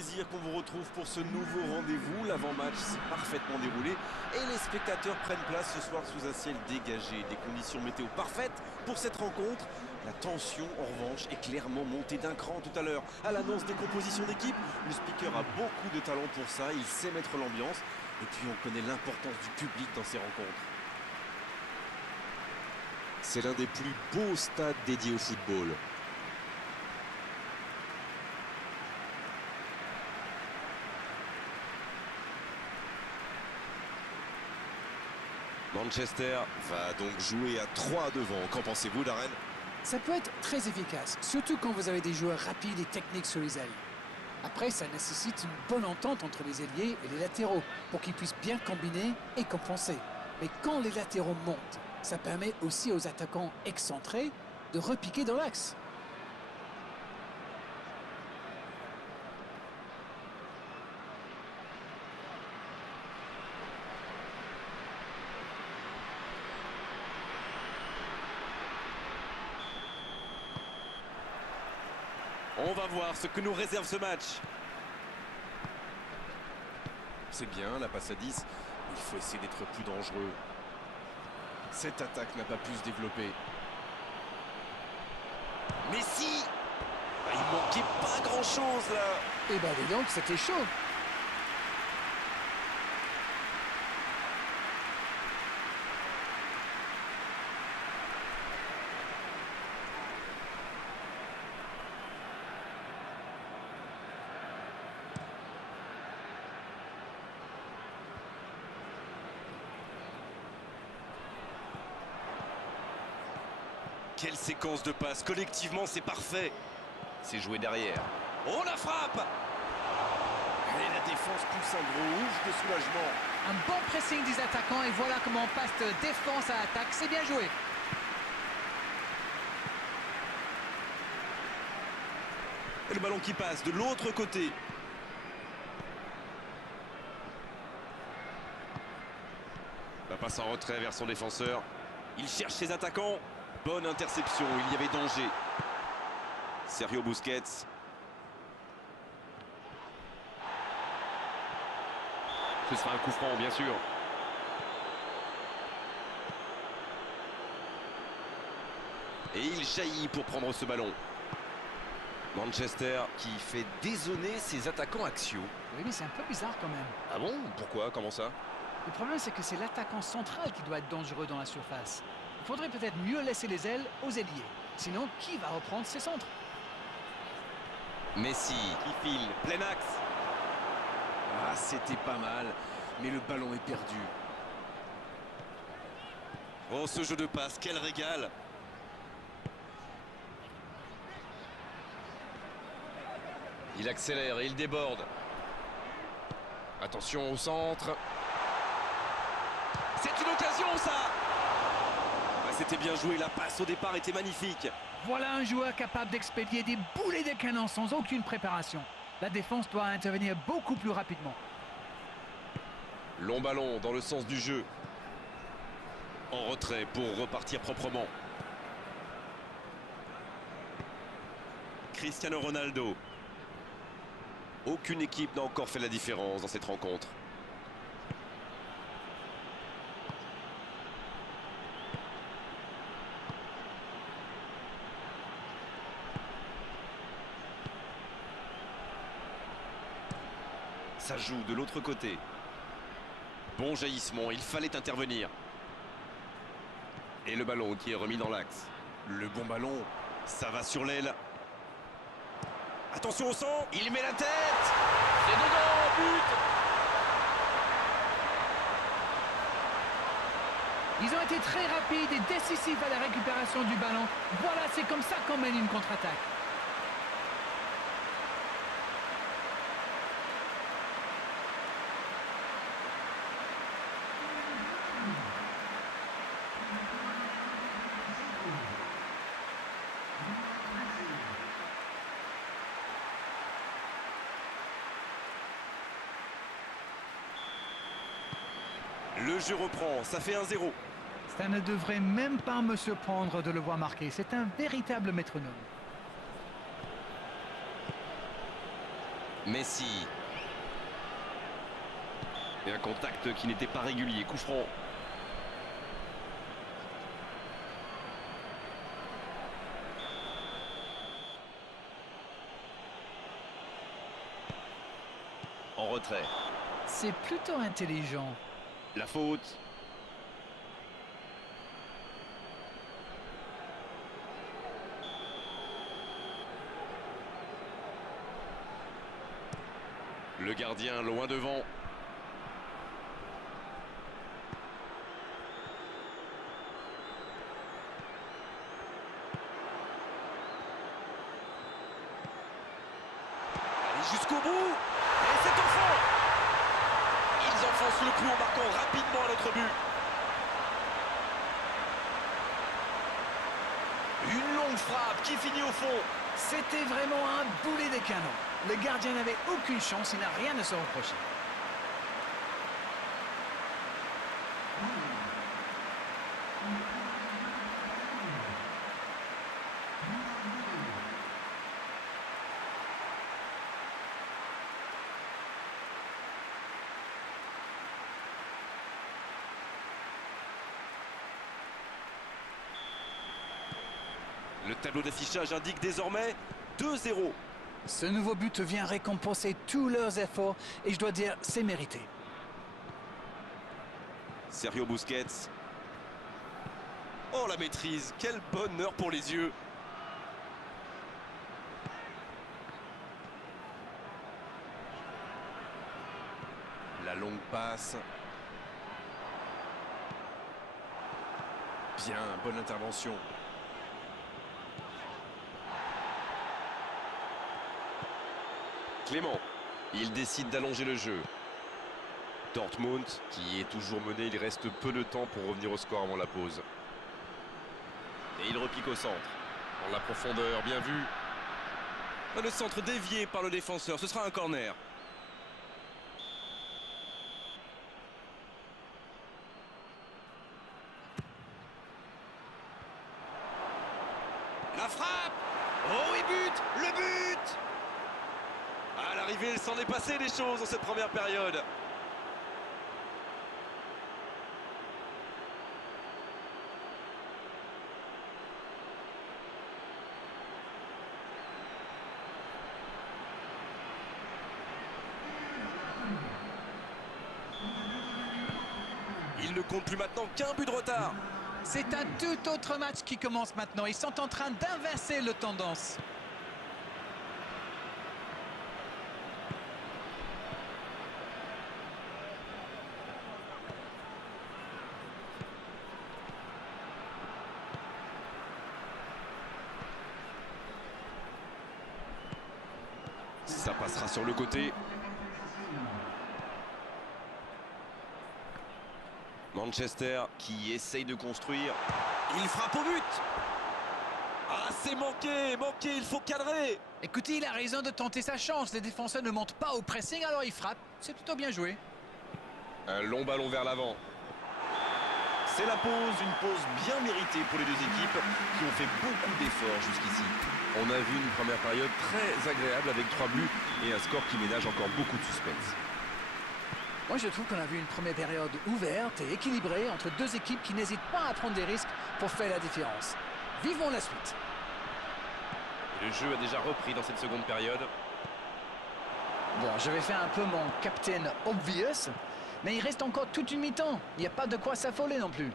plaisir qu'on vous retrouve pour ce nouveau rendez-vous. L'avant-match s'est parfaitement déroulé et les spectateurs prennent place ce soir sous un ciel dégagé. Des conditions météo parfaites pour cette rencontre. La tension, en revanche, est clairement montée d'un cran tout à l'heure. À l'annonce des compositions d'équipe, le speaker a beaucoup de talent pour ça. Il sait mettre l'ambiance. Et puis on connaît l'importance du public dans ces rencontres. C'est l'un des plus beaux stades dédiés au football. Manchester va donc jouer à 3 devant. Qu'en pensez-vous, Darren? Ça peut être très efficace, surtout quand vous avez des joueurs rapides et techniques sur les ailes. Après, ça nécessite une bonne entente entre les ailiers et les latéraux pour qu'ils puissent bien combiner et compenser. Mais quand les latéraux montent, ça permet aussi aux attaquants excentrés de repiquer dans l'axe. On va voir ce que nous réserve ce match. C'est bien, la passe à 10. Il faut essayer d'être plus dangereux. Cette attaque n'a pas pu se développer. Messi! Il manquait pas grand-chose là. Et ben dis donc, c'était chaud. Quelle séquence de passes. Collectivement, c'est parfait. C'est joué derrière. Oh, la frappe! Et la défense pousse un gros ouf de soulagement. Un bon pressing des attaquants et voilà comment on passe de défense à attaque. C'est bien joué. Et le ballon qui passe de l'autre côté. La passe en retrait vers son défenseur. Il cherche ses attaquants. Bonne interception, il y avait danger. Sergio Busquets. Ce sera un coup franc, bien sûr. Et il jaillit pour prendre ce ballon. Manchester qui fait dézonner ses attaquants axiaux. Oui, mais c'est un peu bizarre quand même. Ah bon? Pourquoi? Comment ça? Le problème, c'est que c'est l'attaquant central qui doit être dangereux dans la surface. Il faudrait peut-être mieux laisser les ailes aux ailiers. Sinon, qui va reprendre ses centres? Messi qui file, plein axe. Ah, c'était pas mal, mais le ballon est perdu. Oh, ce jeu de passe, quel régal! Il accélère et il déborde. Attention au centre. C'est une occasion, ça! Ah, c'était bien joué, la passe au départ était magnifique. Voilà un joueur capable d'expédier des boulets de canon sans aucune préparation. La défense doit intervenir beaucoup plus rapidement. Long ballon dans le sens du jeu. En retrait pour repartir proprement. Cristiano Ronaldo. Aucune équipe n'a encore fait la différence dans cette rencontre. Ça joue de l'autre côté. Bon jaillissement, il fallait intervenir. Et le ballon qui est remis dans l'axe. Le bon ballon, ça va sur l'aile. Attention au centre, il met la tête. C'est dedans, but. Ils ont été très rapides et décisifs à la récupération du ballon. Voilà, c'est comme ça qu'on mène une contre-attaque. Le jeu reprend, ça fait 1-0. Ça ne devrait même pas me surprendre de le voir marquer. C'est un véritable métronome. Messi. Et un contact qui n'était pas régulier, coup franc. En retrait. C'est plutôt intelligent. La faute. Le gardien loin devant. Allez jusqu'au bout. Et c'est au fond. Ils enfoncent le clou en marquant rapidement à notre but. Une longue frappe qui finit au fond. C'était vraiment un boulet des canons. Le gardien n'avait aucune chance, il n'a rien à se reprocher. Le tableau d'affichage indique désormais 2-0. Ce nouveau but vient récompenser tous leurs efforts et je dois dire, c'est mérité. Sergio Busquets. Oh la maîtrise, quel bonheur pour les yeux. La longue passe. Bien, bonne intervention. Clément, il décide d'allonger le jeu. Dortmund, qui est toujours mené, il reste peu de temps pour revenir au score avant la pause. Et il repique au centre. Dans la profondeur, bien vu. Le centre dévié par le défenseur, ce sera un corner. La frappe! Oh, il bute! Le but! À l'arrivée, il s'en est passé des choses dans cette première période. Il ne compte plus maintenant qu'un but de retard. C'est un tout autre match qui commence maintenant. Ils sont en train d'inverser le tendance. Ça passera sur le côté. Manchester qui essaye de construire. Il frappe au but. Ah, c'est manqué, manqué, il faut cadrer. Écoutez, il a raison de tenter sa chance. Les défenseurs ne montent pas au pressing, alors il frappe. C'est plutôt bien joué. Un long ballon vers l'avant. C'est la pause, une pause bien méritée pour les deux équipes qui ont fait beaucoup d'efforts jusqu'ici. On a vu une première période très agréable avec 3 buts et un score qui ménage encore beaucoup de suspense. Moi, je trouve qu'on a vu une première période ouverte et équilibrée entre deux équipes qui n'hésitent pas à prendre des risques pour faire la différence. Vivons la suite. Le jeu a déjà repris dans cette seconde période. Bon, je vais faire un peu mon captain obvious, mais il reste encore toute une mi-temps. Il n'y a pas de quoi s'affoler non plus.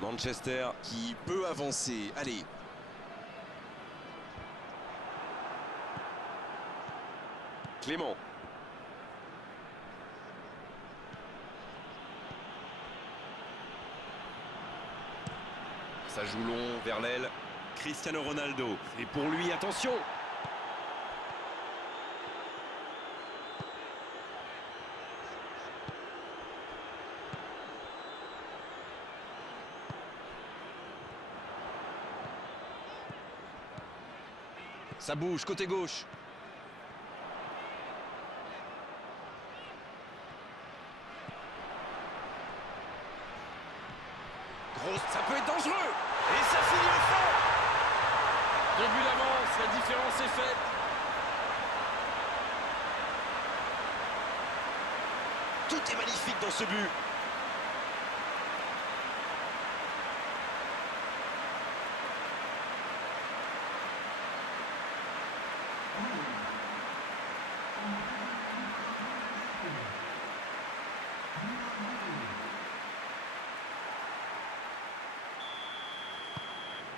Manchester qui peut avancer. Allez. Clément. Ça joue long vers l'aile. Cristiano Ronaldo. Et pour lui, attention. Ça bouge, côté gauche. Ça peut être dangereux. Et ça finit au fond. 2 buts d'avance, la différence est faite. Tout est magnifique dans ce but.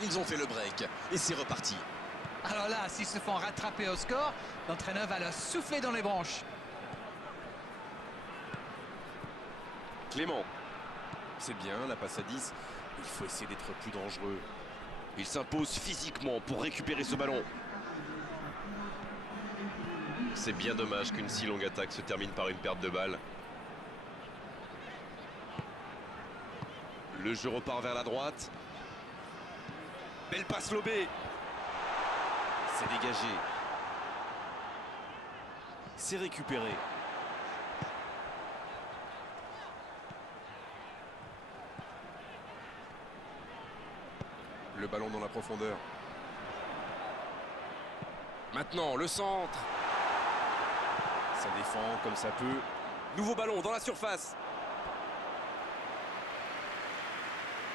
Ils ont fait le break et c'est reparti. Alors là, s'ils se font rattraper au score, l'entraîneur va leur souffler dans les branches. Clément. C'est bien, la passe à 10. Il faut essayer d'être plus dangereux. Il s'impose physiquement pour récupérer ce ballon. C'est bien dommage qu'une si longue attaque se termine par une perte de balle. Le jeu repart vers la droite. Belle passe lobée. C'est dégagé. C'est récupéré. Le ballon dans la profondeur. Maintenant, le centre. Ça défend comme ça peut. Nouveau ballon dans la surface.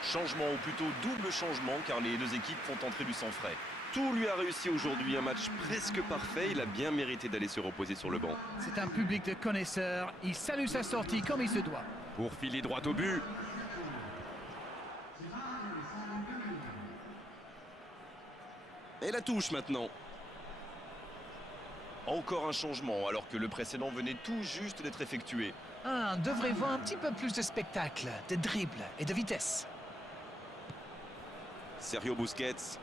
Changement, ou plutôt double changement, car les deux équipes font entrer du sang frais. Tout lui a réussi aujourd'hui, un match presque parfait. Il a bien mérité d'aller se reposer sur le banc. C'est un public de connaisseurs. Il salue sa sortie comme il se doit. Pour filer droit au but. Et la touche maintenant. Encore un changement, alors que le précédent venait tout juste d'être effectué. On devrait voir un petit peu plus de spectacle, de dribble et de vitesse. Sergio Busquets.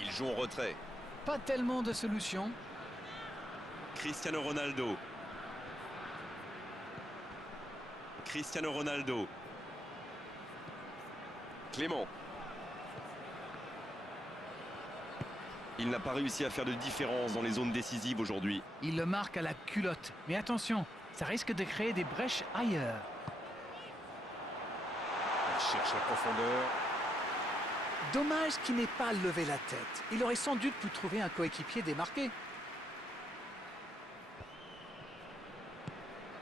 Il joue en retrait. Pas tellement de solutions. Cristiano Ronaldo. Cristiano Ronaldo. Clément. Il n'a pas réussi à faire de différence dans les zones décisives aujourd'hui. Il le marque à la culotte. Mais attention, ça risque de créer des brèches ailleurs. Il cherche la profondeur. Dommage qu'il n'ait pas levé la tête. Il aurait sans doute pu trouver un coéquipier démarqué.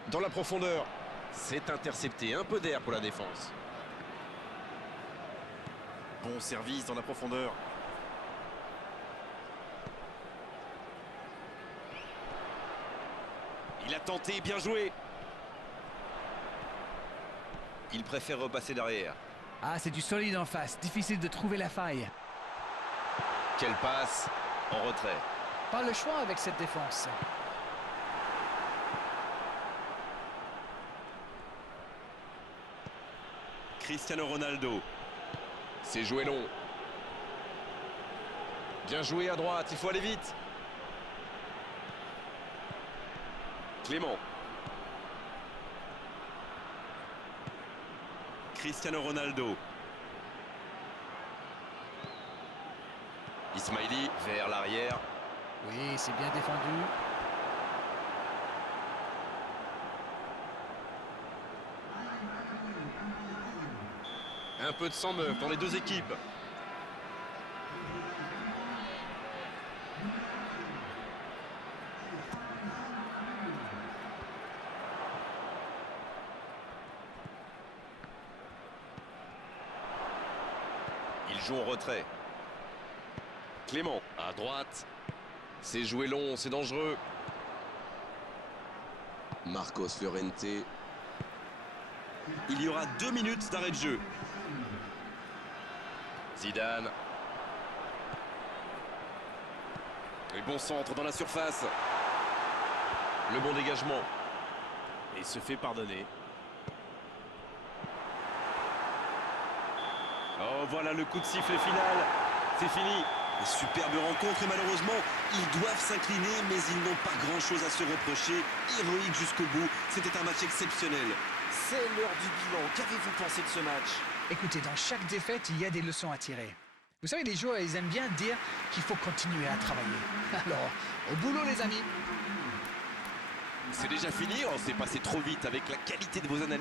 Dans la profondeur. C'est intercepté. Un peu d'air pour la défense. Bon service dans la profondeur. Il a tenté, bien joué. Il préfère repasser derrière. Ah, c'est du solide en face. Difficile de trouver la faille. Quelle passe en retrait. Pas le choix avec cette défense. Cristiano Ronaldo. C'est joué long. Bien joué à droite, il faut aller vite. Clément. Cristiano Ronaldo. Ismaili vers l'arrière. Oui, c'est bien défendu. Un peu de sang-meuf dans les deux équipes. Il joue en retrait. Clément à droite. C'est joué long, c'est dangereux. Marcos Llorente. Il y aura 2 minutes d'arrêt de jeu. Zidane. Et bon centre dans la surface. Le bon dégagement. Et se fait pardonner. Oh, voilà le coup de sifflet final. C'est fini. Une superbe rencontre et malheureusement, ils doivent s'incliner, mais ils n'ont pas grand-chose à se reprocher. Héroïque jusqu'au bout. C'était un match exceptionnel. C'est l'heure du bilan. Qu'avez-vous pensé de ce match? Écoutez, dans chaque défaite, il y a des leçons à tirer. Vous savez, les joueurs, ils aiment bien dire qu'il faut continuer à travailler. Alors, au boulot, les amis. C'est déjà fini. On s'est passé trop vite avec la qualité de vos analyses.